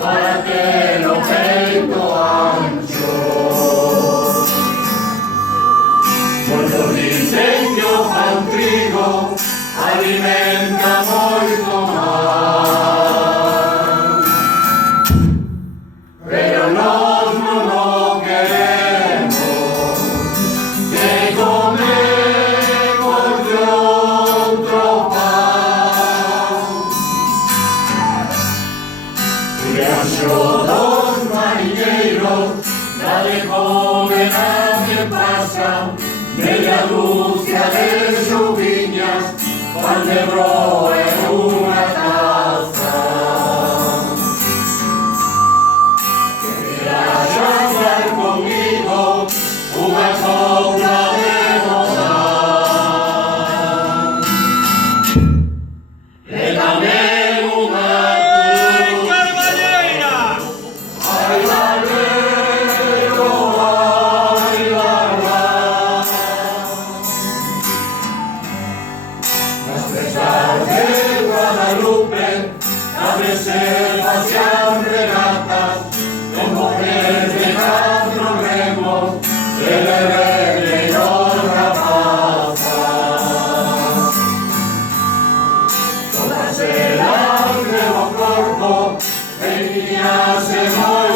para que lo peito ancho. Muchos dicen que o pan trigo alimenta moito máis, pero nós non o queremos, que comemos de outro pan. Rianxo dos mariñeiros, dale come nadie pasa, media dúcia de xuviñas, pan de broa e unha taza. Querías andar comigo unha copla de bondad e tamén unha Carballeira! ai barbero, ai barba. Nas presas de Guadalupe, nas reservas e as regatas, en mujeres de 4 remos, e de regueiros rapazas. Todas elas de bo corpo, veníase moi